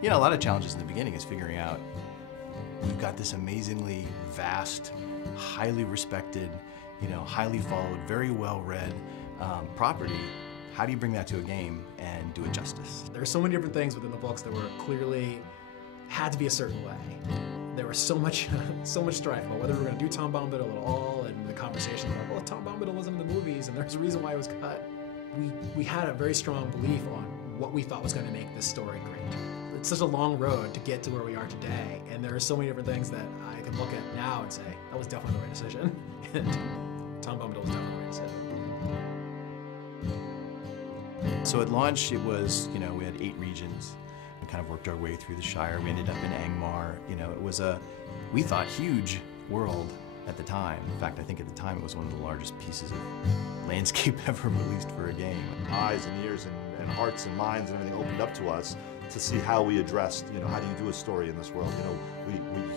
You know, a lot of challenges in the beginning is figuring out, we've got this amazingly vast, highly respected, you know, highly followed, very well-read property. How do you bring that to a game and do it justice? There are so many different things within the books that were clearly had to be a certain way. There was so much strife about whether we were going to do Tom Bombadil at all, and the conversation about, well, Tom Bombadil wasn't in the movies, and there's a reason why it was cut. We had a very strong belief on what we thought was going to make this story great. It's such a long road to get to where we are today, and there are so many different things that I can look at now and say, that was definitely the right decision, and Tom Bombadil was definitely the right decision. So at launch, it was, you know, we had 8 regions. We kind of worked our way through the Shire. We ended up in Angmar. You know, it was a, we thought, huge world at the time. In fact, I think at the time it was one of the largest pieces of landscape ever released for a game. Eyes and ears and hearts and minds and everything opened up to us to see how we addressed, you know, how do you do a story in this world? You know, we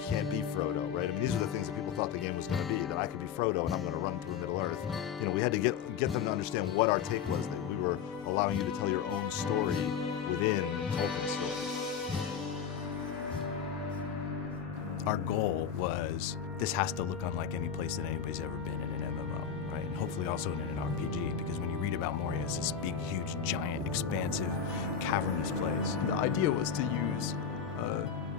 can't be Frodo, right? I mean, these are the things that people thought the game was going to be, that I could be Frodo and I'm going to run through Middle-earth. You know, we had to get them to understand what our take was, that we were allowing you to tell your own story within Tolkien's story. Our goal was, this has to look unlike any place that anybody's ever been in an MMO, right? And hopefully also in an RPG, because when you read about Moria, it's this big, huge, giant, expansive, cavernous place. The idea was to use,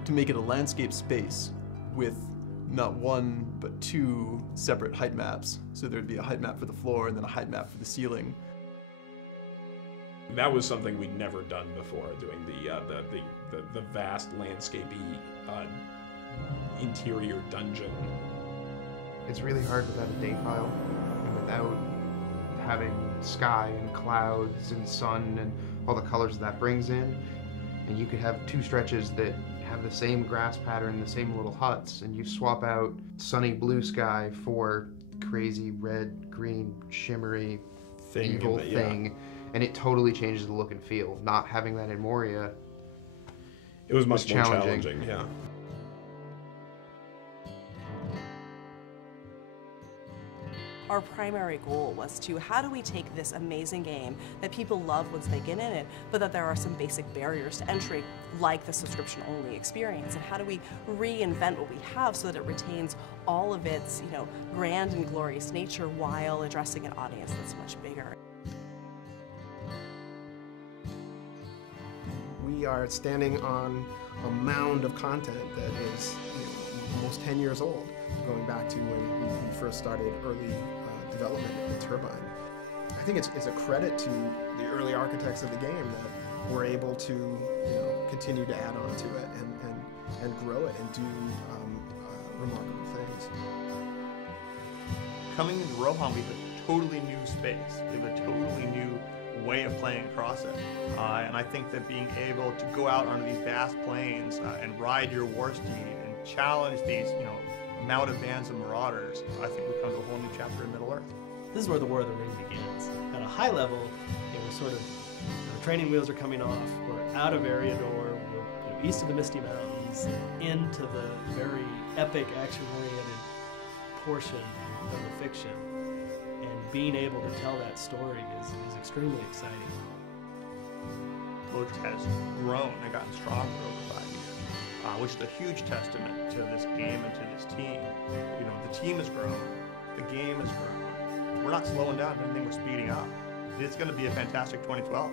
to make it a landscape space with not one, but 2 separate height maps. So there'd be a height map for the floor and then a height map for the ceiling. That was something we'd never done before, doing the vast landscapey interior dungeon. It's really hard without a date file and without having sky and clouds and sun and all the colors that brings in. And you could have 2 stretches that have the same grass pattern, the same little huts, and you swap out sunny blue sky for crazy red, green, shimmery, evil thing, and it totally changes the look and feel. Not having that in Moria, it was much more challenging, yeah. Our primary goal was to, how do we take this amazing game that people love once they get in it, but that there are some basic barriers to entry, like the subscription-only experience, and how do we reinvent what we have so that it retains all of its, you know, grand and glorious nature while addressing an audience that's much bigger. We are standing on a mound of content that is, you know, almost 10 years old, going back to when we first started early development in Turbine. I think it's a credit to the early architects of the game that we're able to, you know, continue to add on to it and grow it and do remarkable things. Coming into Rohan, we have a totally new space. We have a totally new way of playing across it. And I think that being able to go out onto these vast plains and ride your war steed and challenge these, you know, mounted bands of marauders, I think we come to a whole new chapter in Middle-earth. This is where the War of the Ring begins. At a high level, we're sort of, the training wheels are coming off, we're out of Eriador, we're east of the Misty Mountains, into the very epic, action-oriented portion of the fiction. And being able to tell that story is extremely exciting. Lodge has grown and gotten stronger over 5 years. Which is a huge testament to this game and to this team. You know, the team has grown, the game has grown. We're not slowing down, if anything, we're speeding up. It's going to be a fantastic 2012.